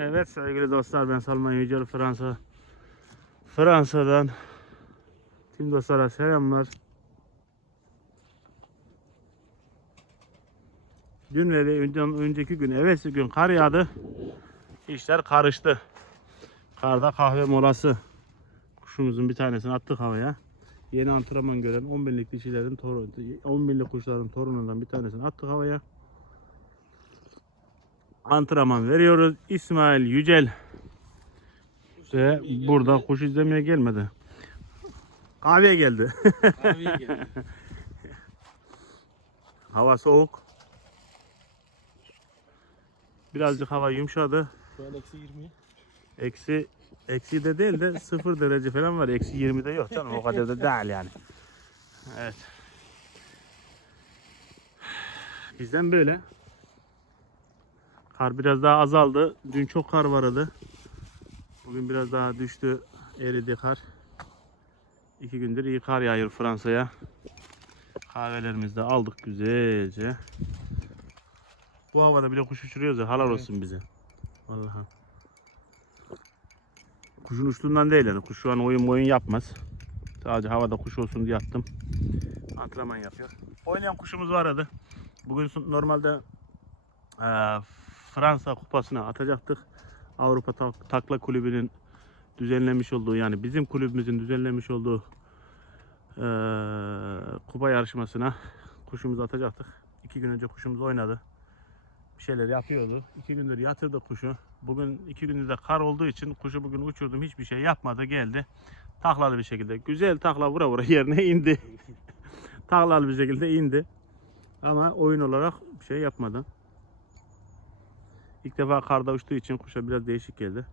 Evet sevgili dostlar ben Salman Yücel Fransa. Fransa'dan tüm dostlara selamlar. Dün ve önceki gün, evvelsi gün kar yağdı. İşler karıştı. Karda kahve molası. Kuşumuzun bir tanesini attık havaya. Yeni antrenman gören 10 binlik dişilerin torunu, 10 binlik kuşların torunundan bir tanesini attık havaya. Antrenman veriyoruz. İsmail Yücel ve burada kuş izlemeye gelmedi. Kahveye geldi. Kahveye geldi. Hava soğuk. Birazcık hava yumuşadı. Şu an eksi 20. Eksi eksi de değil de sıfır derece falan var. Eksi 20'de yok canım. O kadar da değil yani. Evet. Bizden böyle. Kar biraz daha azaldı. Dün çok kar vardı. Bugün biraz daha düştü. Eridi kar. İki gündür iyi kar yağıyor Fransa'ya. Kahvelerimizi de aldık güzelce. Bu havada bile kuş uçuruyoruz ya. Halal olsun bize. Vallahi. Kuşun uçtuğundan değil yani. Kuş şu an oyun oyun yapmaz. Sadece havada kuş olsun diye attım. Antrenman yapıyor. Oynayan kuşumuz vardı. Bugün son- normalde eee, Fransa kupasına atacaktık. Avrupa Tak- Takla Kulübü'nün düzenlemiş olduğu yani bizim kulübümüzün düzenlemiş olduğu eee, kupa yarışmasına kuşumuzu atacaktık. İki gün önce kuşumuz oynadı. Bir şeyler yapıyordu. İki gündür yatırdık kuşu. Bugün iki gündür de kar olduğu için kuşu bugün uçurdum. Hiçbir şey yapmadı geldi. Taklalı bir şekilde. Güzel takla vura vura yerine indi. Taklalı bir şekilde indi. Ama oyun olarak bir şey yapmadı. İlk defa karda uçtuğu için kuşa biraz değişik geldi.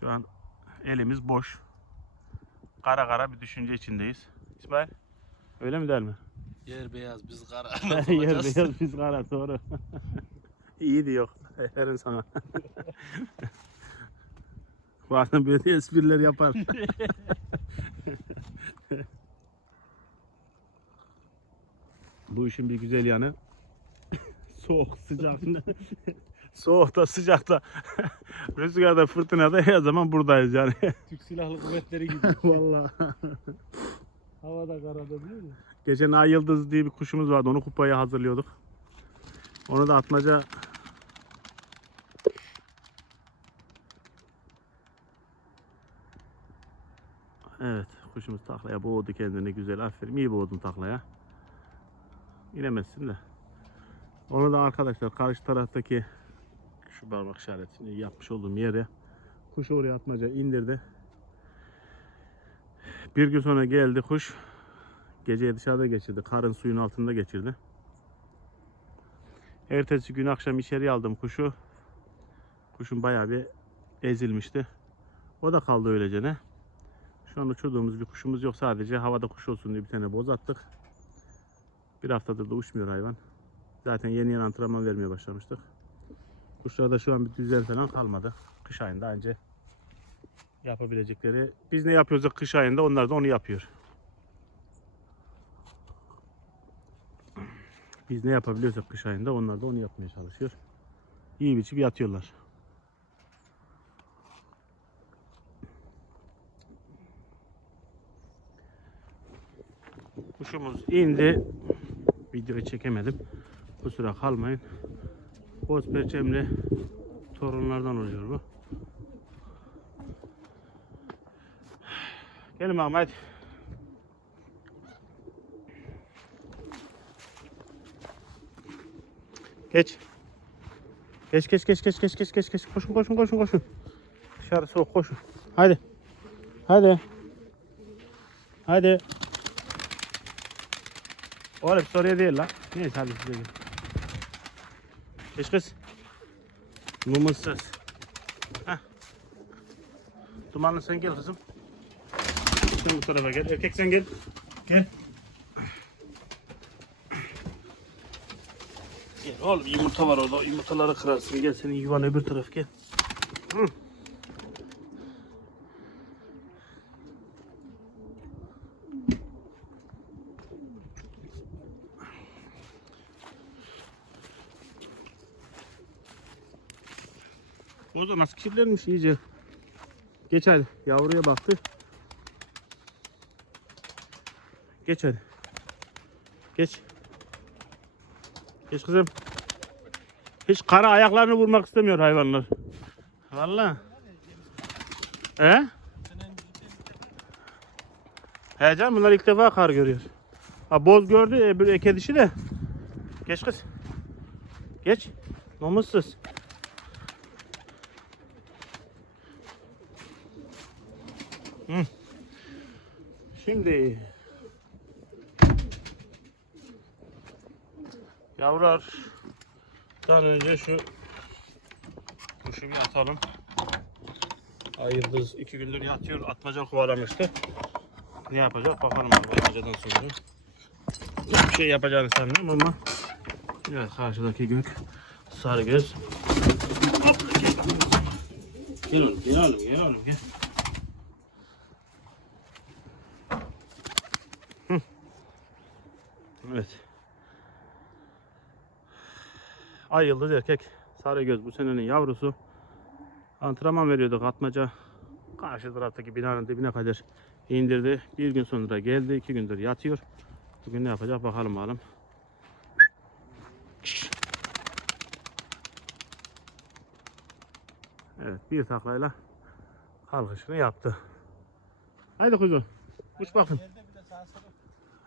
Şu an elimiz boş. Kara kara bir düşünce içindeyiz. İsmail öyle mi der mi? Yer beyaz biz kara. Yer beyaz biz kara doğru. İyi diyor. Aferin sana. Bazen böyle espriler yapar. Bu işin bir güzel yanı soğuk sıcak. Soğukta sıcakta rüzgarda fırtınada her zaman buradayız yani. Türk Silahlı Kuvvetleri gibi. Vallahi. Havada karada biliyor musun? Geçen Ay Yıldız diye bir kuşumuz vardı. Onu kupaya hazırlıyorduk. Onu da atmaca Evet, kuşumuz taklaya boğdu kendini güzel. Aferin, iyi boğdun taklaya. İnemezsin de. Onu da arkadaşlar karşı taraftaki şu parmak işaretini yapmış olduğum yere kuşu oraya atmaca indirdi. Bir gün sonra geldi kuş. Geceyi dışarıda geçirdi. Karın suyun altında geçirdi. Ertesi gün akşam içeri aldım kuşu. Kuşun bayağı bir ezilmişti. O da kaldı öylece ne. Şu an uçurduğumuz bir kuşumuz yok. Sadece havada kuş olsun diye bir tane boz attık. Bir haftadır da uçmuyor hayvan. Zaten yeni yeni antrenman vermeye başlamıştık. Kuşlarda şu an bir düzen falan kalmadı. Kış ayında anca yapabilecekleri. Biz ne yapıyorsak kış ayında onlar da onu yapıyor. Biz ne yapabiliyorsak kış ayında onlar da onu yapmaya çalışıyor. İyi biçim yatıyorlar. Kuşumuz indi. Videoyu çekemedim. Kusura kalmayın. Boz perçemli torunlardan oluyor bu. Gelin hadi. Geç. Geç geç geç geç geç geç geç geç. Koşun koşun koşun koşun. Dışarı soğuk koşun. Hadi. Hadi. Hadi. Oğlum soruya değil lan. Neyse hadi size gel. Geç kız. Mumutsuz. Heh. Dumanlı sen gel kızım. Sen bu tarafa gel. Erkek sen gel. Gel. Gel oğlum yumurta var orada. Yumurtaları kırarsın. Gel senin yuvan öbür taraf gel. Hı. O da nasıl kirlenmiş iyice. Geç hadi. Yavruya baktı. Geç hadi. Geç. Geç kızım. Hiç kara ayaklarını vurmak istemiyor hayvanlar. Vallahi. He? He canım bunlar ilk defa kar görüyor. Ha boz gördü öbür eke dişi de. Geç kız. Geç. Namussuz. Şimdi yavrulardan önce şu kuşu bir atalım. Ay iki gündür yatıyor. Atmaca kovalamıştı. Ne yapacak bakalım abi atmacadan sonra. Bir şey yapacağını sanmıyorum ama Evet karşıdaki gök sarı göz. Gel oğlum gel oğlum gel oğlum gel. Hı. Evet. Ay yıldız erkek sarı göz bu senenin yavrusu. Antrenman veriyorduk atmaca. Karşı taraftaki binanın dibine kadar indirdi. Bir gün sonra geldi. iki gündür yatıyor. Bugün ne yapacak bakalım bakalım. Evet bir taklayla kalkışını yaptı. Haydi kuzum. Uç bakın. Yerde bir de sağ sola.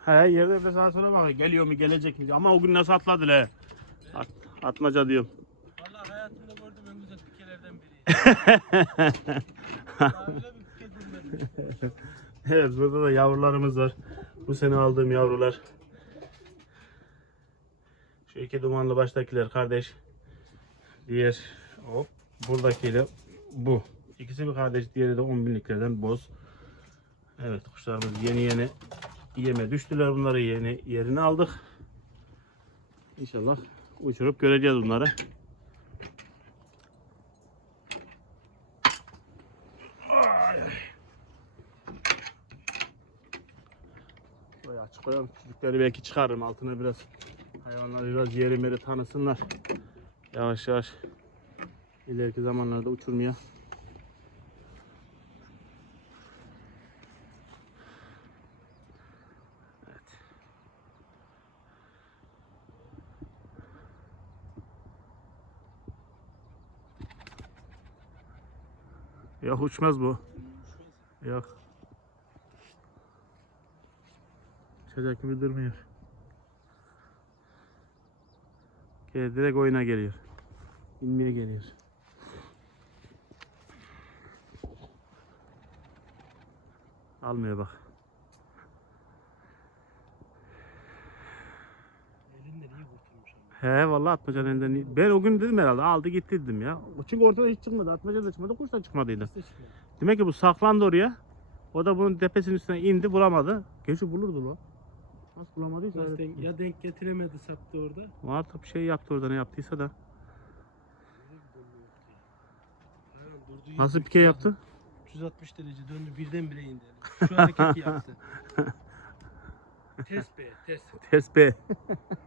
He yerde bir de sağa sola bak. Geliyor mu gelecek mi? Ama o gün nasıl atladı le? At, atmaca diyorum. Vallahi hayatımda gördüğüm en güzel pikelerden biri. Daha öyle bir pike görmedim. evet burada da yavrularımız var. Bu sene aldığım yavrular. Şu iki dumanlı baştakiler kardeş. Diğer hop buradakiyle bu. İkisi bir kardeş, diğeri de 10 binliklerden boz. Evet kuşlarımız yeni yeni yeme düştüler. Bunları yeni yerine aldık. İnşallah uçurup göreceğiz bunları. Ay, ay. Buraya açık koyalım. Küçükleri belki çıkarırım altına biraz. Hayvanlar biraz yeri meri tanısınlar. Yavaş yavaş ileriki zamanlarda uçurmaya. Yok uçmaz bu. Yok. Uçacak gibi durmuyor. Gel, direkt oyuna geliyor. İnmeye geliyor. Almıyor bak. Elinden iyi kurtulmuş ama. He vallahi atmacanın elinden. Ben o gün dedim herhalde aldı gitti dedim ya. Çünkü ortada hiç çıkmadı. Atmaca da çıkmadı, kuş da çıkmadıydı. Demek ki bu saklandı oraya. O da bunun tepesinin üstüne indi bulamadı. Gerçi bulurdu lan. Nasıl bulamadıysa. Nasıl denk, ya denk getiremedi sattı orada. Var tabii şey yaptı orada ne yaptıysa da. Nasıl pike yaptı? 360 derece döndü birdenbire indi. Şu hareketi yaptı. Test be test. Ters be.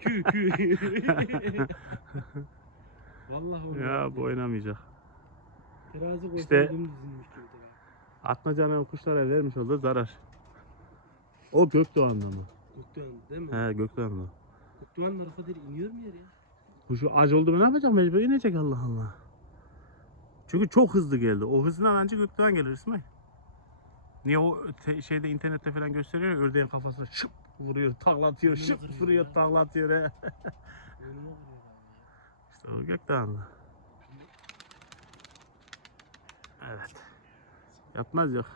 Kü kü. Vallahi Ya bu oynamayacak. Terazi İşte- dümdüz inmiş gibi duruyor. Atmacanın kuşlara vermiş olduğu zarar. O Gökdoğan'da mı? Gökdoğan değil mi? He Gökdoğan'da. Gökdoğan'ın arkada iniyor mu yere ya? Kuşu ac oldu mu ne yapacak mecbur inecek Allah Allah. Çünkü çok hızlı geldi. O hızından ancak Gökdoğan gelir İsmail. Niye o te- şeyde internette falan gösteriyor ya ördeğin kafasına şıp vuruyor, taklatıyor, şıp vuruyor, ya. taklatıyor. He. Önüme vuruyor İşte o Gökdoğan'da. Evet. Yapmaz yok.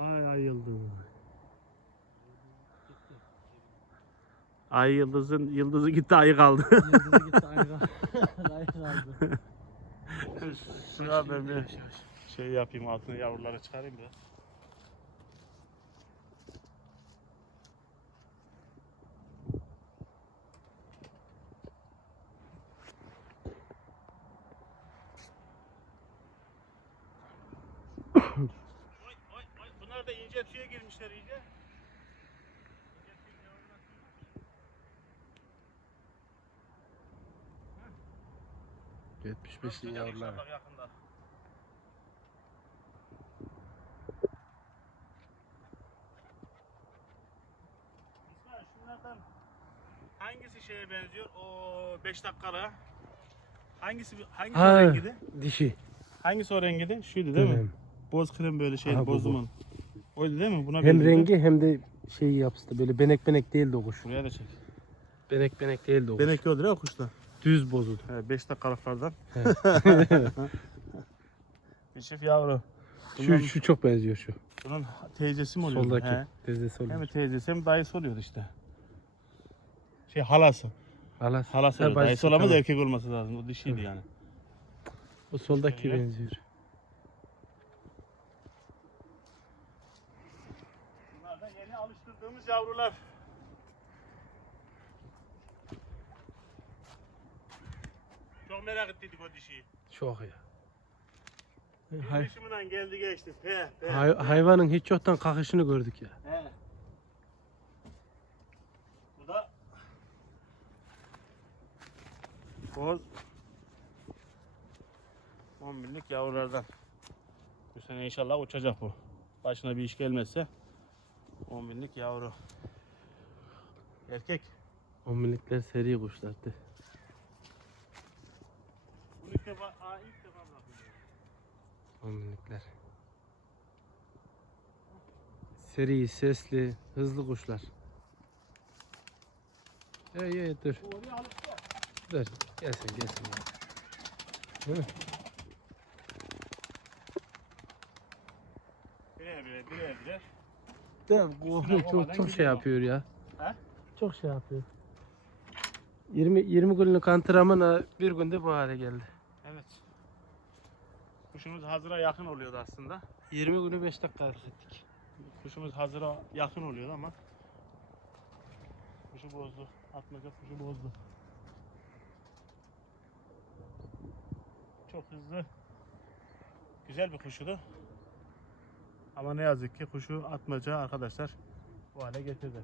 Ay ay yıldız. Ay yıldızın yıldızı gitti ayı kaldı. Yıldızı gitti ayga. Ayga kaldı. Şuna ben bir şey yapayım altına yavruları çıkarayım biraz. 75'in Görüşeceğiz yavruları. inşallah yakında. Şunlardan hangisi şeye benziyor? O 5 dakikalı. Hangisi hangisi o Ha, rengiydi? dişi. Hangisi o rengiydi? Şuydu değil mi? Dönem. Boz krem böyle şey, bu, boz duman. Oydu değil mi? Buna Hem benziyordu. rengi hem de şey yapısı böyle benek benek değildi o kuş. Buraya da çek. Benek benek değildi o kuş. Benek yoldur ya kuşta. Düz bozuldu. He 5 dakikalıklardan. He. Bir çift yavru. Şu, Bunun, şu çok benziyor şu. bunun teyzesi mi oluyor? Soldaki. He. Teyzesi oluyor. Hem teyzesi hem dayısı oluyordu işte. Şey halası. Halas. Halası Ha, oluyor. Dayısı olamaz tamam. erkek olması lazım. O dişiydi Hı. yani. O soldaki Evet. benziyor. Bunlar da yeni alıştırdığımız yavrular. Merak ettiydik o dişiyi. Çok ya. Bir Hay- dişimden geldi geçti. He, he, hay- hayvanın hiç yoktan kalkışını gördük ya. He. Bu da boz 10 binlik yavrulardan. Bu sene inşallah uçacak bu. Başına bir iş gelmezse 10 binlik yavru. Erkek. O minikler seri kuşlardı. İlk defa, aa, ilk defa bırakıyorum. O minikler. Seri, sesli, hızlı kuşlar. Ey ey dur. Oraya alıp da. Dur. Gelsin gelsin. Hı. Birer birer birer birer. De, Üstüne çok, çok, çok şey gidiyor. yapıyor ya. He? Çok şey yapıyor. 20 20 günlük antrenmana bir günde bu hale geldi. Kuşumuz hazıra yakın oluyordu aslında. 20 günü 5 dakika ettik. Kuşumuz hazıra yakın oluyordu ama kuşu bozdu. Atmaca kuşu bozdu. Çok hızlı. Güzel bir kuşuydu. Ama ne yazık ki kuşu atmaca arkadaşlar bu hale getirdi.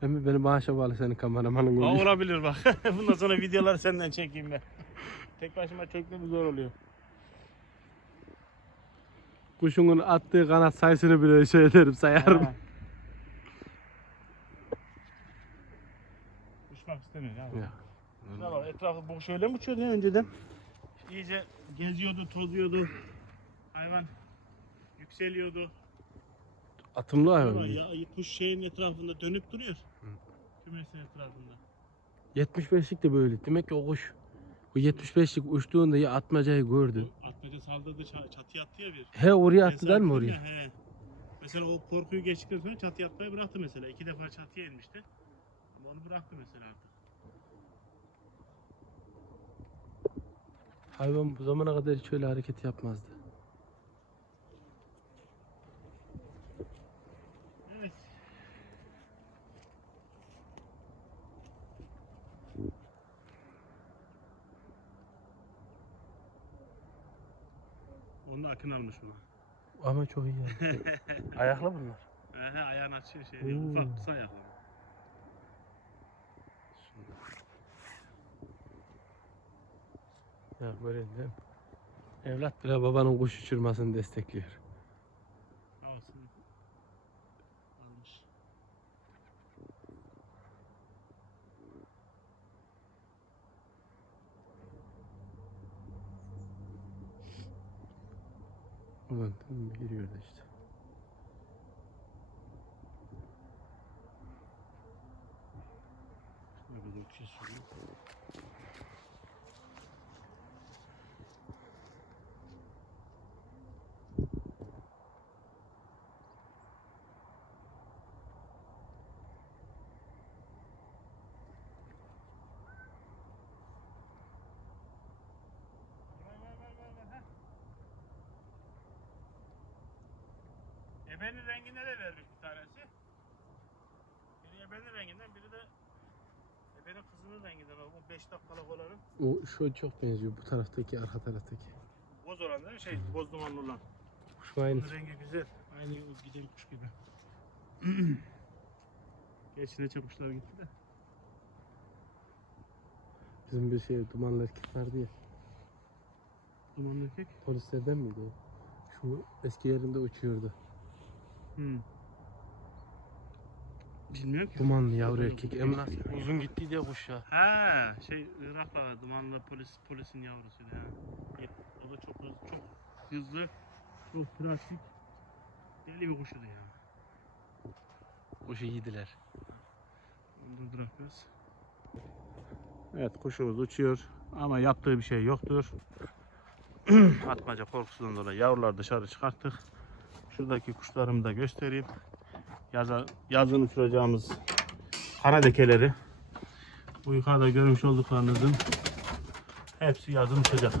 Hem beni maaşa bağlı senin kameramanın Aa, olabilir bak. Bundan sonra videoları senden çekeyim ben. Tek başıma çekmem zor oluyor. Kuşunun attığı kanat sayısını bile şey ederim sayarım. Ha. Uçmak istemiyor ya. Ya. Şuna bak etrafı bu şöyle mi uçuyordu ya önceden? İyice geziyordu, tozuyordu. Hayvan yükseliyordu. Atımlı Ama hayvan. ya, kuş şeyin etrafında dönüp duruyor. Kümesin etrafında. 75'lik de böyle. Demek ki o kuş bu 75'lik uçtuğunda ya atmacayı gördü. O atmaca saldırdı, ça- çatıya attı ya bir. He oraya attılar mı Tesadüfen oraya? ya, he. Mesela o korkuyu geçtikten sonra çatıya atmayı bıraktı mesela. İki defa çatıya inmişti. Ama onu bıraktı mesela artık. Hayvan bu zamana kadar hiç öyle hareket yapmazdı. Evet. Da akın almış buna. Ama çok iyi yani. Ayaklı bunlar. Ehe ayağını açıyor şey diyor. Oo. Ufak kısa ayaklı. Ya böyle değil mi? Evlat bile babanın kuş uçurmasını destekliyor. Olsun. Almış. Ulan da işte. Ebenin rengine de vermiş bir tanesi. Biri ebenin renginden, biri de ebenin kızının renginden. O 5 dakikalık olanın. O şu çok benziyor bu taraftaki arka taraftaki. Boz olan değil mi? Şey, boz dumanlı olan. Kuş aynı. Bunun rengi güzel. Aynı o giden kuş gibi. Gerçi ne kuşlar gitti de. Bizim bir şey dumanlı erkek vardı ya. Dumanlı erkek. Polislerden miydi o? Şu eski yerinde uçuyordu. Hmm. Bilmiyorum ki. Dumanlı yavru erkek. Emrah uzun gitti diye kuş ya. Ha şey Irak'la dumanlı polis polisin yavrusuydu ha. O da çok hızlı, çok hızlı, çok pratik. Deli bir kuşuydu ya. Kuşu yediler. Onu biraz. Evet kuşumuz uçuyor ama yaptığı bir şey yoktur. Atmaca korkusundan dolayı yavrular dışarı çıkarttık. Şuradaki kuşlarımı da göstereyim. Yaza, yazın uçuracağımız kanadekeleri. Bu yukarıda görmüş olduklarınızın hepsi yazın uçacak.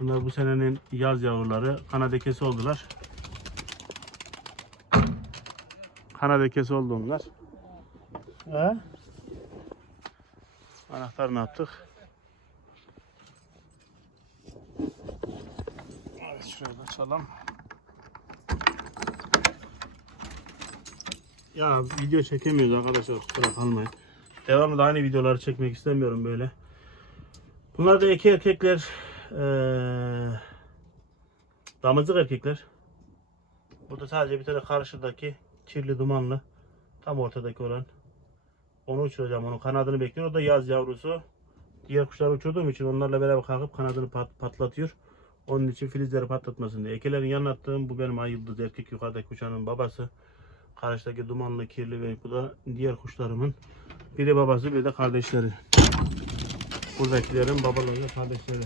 Bunlar bu senenin yaz yavruları kanadekesi oldular. Kanadekesi oldu onlar. He? Anahtarını attık. Evet şurayı da açalım. Ya video çekemiyoruz arkadaşlar kusura kalmayın. Devamlı da aynı videoları çekmek istemiyorum böyle. Bunlar da iki erkekler. Eee damızlık erkekler. Burada sadece bir tane karşıdaki kirli dumanlı. Tam ortadaki olan. Onu uçuracağım. Onun kanadını bekliyor. O da yaz yavrusu. Diğer kuşları uçurduğum için onlarla beraber kalkıp kanadını pat- patlatıyor. Onun için filizleri patlatmasın diye. Ekelerin yanına attığım bu benim ay yıldız erkek yukarıdaki uçanın babası. Karşıdaki dumanlı kirli ve bu da diğer kuşlarımın biri babası biri de kardeşleri. Buradakilerin babaları ve kardeşleri.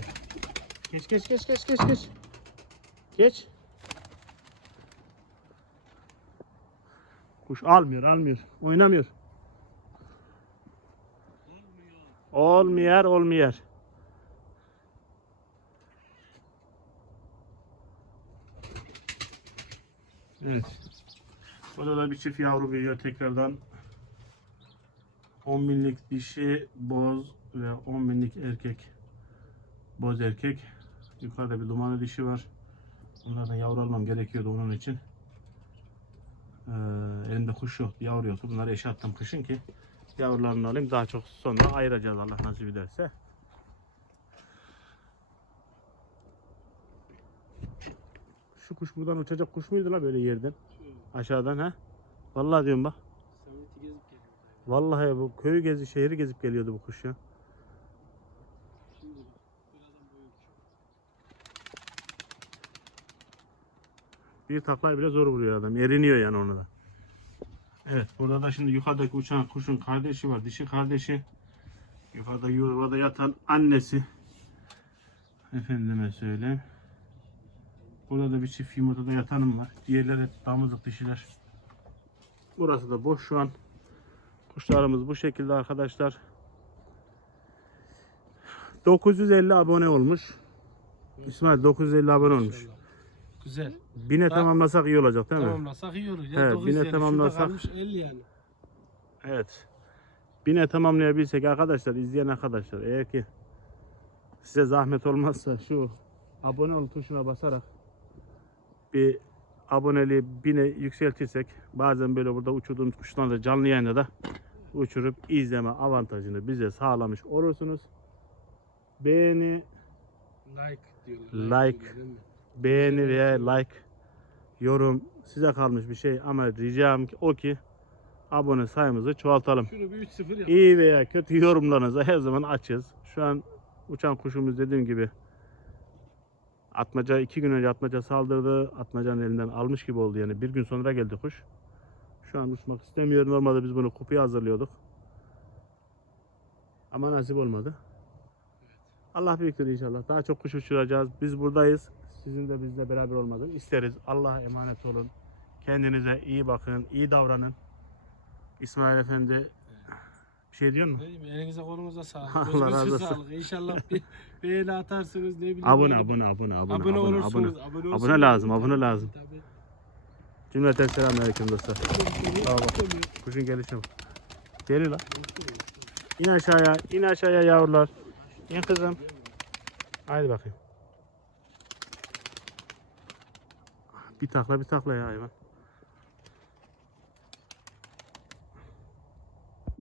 Geç geç geç geç geç geç. Geç. Kuş almıyor almıyor. Oynamıyor. Olmuyor olmuyor. Evet. Burada da bir çift yavru büyüyor tekrardan. 10 binlik dişi boz ve 10 binlik erkek boz erkek. Yukarıda bir dumanlı dişi var. Bunlardan yavru almam gerekiyordu onun için. Ee, elimde kuş yoktu, yavru yoktu. Bunları eşe attım kışın ki yavrularını alayım. Daha çok sonra ayıracağız Allah nasip ederse. Şu kuş buradan uçacak kuş muydu la böyle yerden? Aşağıdan ha? Vallahi diyorum bak. Vallahi bu köyü gezi, şehri gezip geliyordu bu kuş ya. Bir taklayı bile zor vuruyor adam. Eriniyor yani ona da. Evet burada da şimdi yukarıdaki uçan kuşun kardeşi var. Dişi kardeşi. Yukarıda yuvada yatan annesi. Efendime söyleyeyim. Burada da bir çift yumurtada yatanım var. Diğerleri damızlık dişiler. Burası da boş şu an. Kuşlarımız bu şekilde arkadaşlar. 950 abone olmuş. İsmail 950 abone olmuş. Güzel. Bine Ha. tamamlasak iyi olacak değil mi? Tamamlasak iyi olur. He, Ya 9 bine yani. tamamlasak- Şurada kalmış 50 yani. Evet. Bine tamamlayabilsek arkadaşlar, izleyen arkadaşlar eğer ki size zahmet olmazsa şu abone ol tuşuna basarak bir aboneliği bine yükseltirsek bazen böyle burada uçurduğumuz kuşlarla da canlı yayında da uçurup izleme avantajını bize sağlamış olursunuz. Beğeni, Like diyorlar. Like. mi? beğeni veya like, yorum size kalmış bir şey ama ricam ki- o ki abone sayımızı çoğaltalım. Şunu bir 3-0 yap. İyi veya kötü yorumlarınızı her zaman açız. Şu an uçan kuşumuz dediğim gibi atmaca iki gün önce atmaca saldırdı. Atmacanın elinden almış gibi oldu yani. Bir gün sonra geldi kuş. Şu an uçmak istemiyor. Normalde biz bunu kupaya hazırlıyorduk. Ama nasip olmadı. Allah büyüktür inşallah. Daha çok kuş uçuracağız. Biz buradayız. Sizin de bizle beraber olmadığını isteriz. Allah'a emanet olun. Kendinize iyi bakın. iyi davranın. İsmail Efendi bir şey diyor mu? Diyeyim, elinize kolunuza sağlık. Allah razı olsun. sağlık. İnşallah bir beğeni atarsınız ne bileyim. Abone yani. abone abone abone Abone, abone olursunuz. abone. Abone, lazım, abone lazım. tabii. Cümleten selamünaleyküm dostlar. Sağ olun. Kuşun gelişi bu. Gel lan. İn aşağıya, in aşağıya yavrular. İn kızım. Haydi bakayım. Bir takla bir takla ya hayvan.